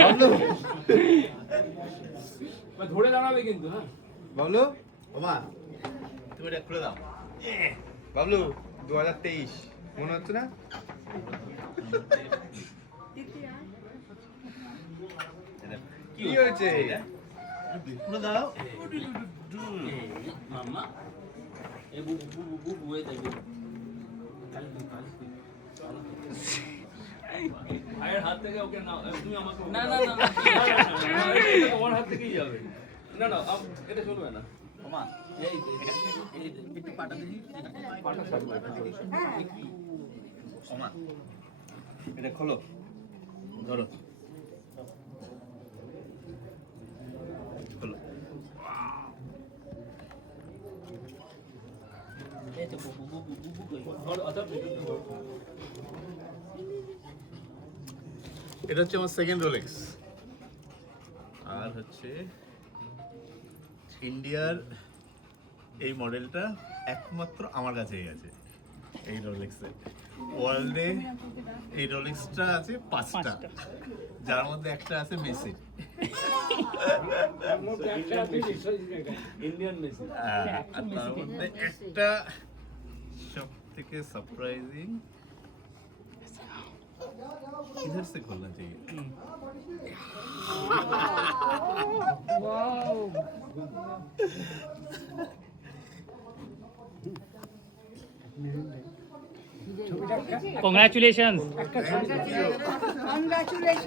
বাবলু ধরে দাঁড়াবে কিন্তু হ্যাঁ বাবলু ওমা তুমি এটা খুলে দাও। বাবলু 2023 মনে হচ্ছে না? কি হয়েছে? খুলে দাও। মাম্মা এই বুবু বুবু বুবু এই দেখো কাল ভাইয়ের হাত থেকে ওকে নাও তুমি আমাকে না না না তোমার হাত থেকেই যাবে না না এটা চলবে না ওমা এই একটু পাটা দিই পাটা সাথে ওমা এটা খোলো ধরো খোলো। এই তো বুবু বুবু বুবু কই ধর আদর এটা হচ্ছে আমার সেকেন্ড রোলেক্স আর হচ্ছে ইন্ডিয়ার এই মডেলটা একমাত্র আমার কাছেই আছে এই রোলেক্সে ওয়ার্ল্ডে এই রোলেক্সটা আছে 5টা যার মধ্যে একটা আছে মেসি ইন্ডিয়ান মেসি আর তার মধ্যে একটা সব থেকে सरप्राइजिंग इधर से खोलना चाहिए वाओ কংগ্রাচুলেশনস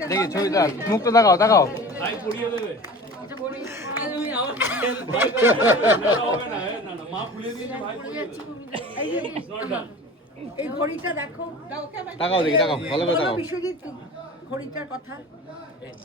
দেখি ছবিটা মুখটা দেখাও দেখাও ভাই পড়িয়ে দেবে তুমি আমার ভাই হবে না না না মা ফুলিয়ে দিয়েছে ভাই পড়িয়ে দেবে নট ডান এই ঘড়িটা দেখো দেখাও দেখি দেখাও ভালো করে দেখাও বিশ্বজিৎ ঘড়িটার কথা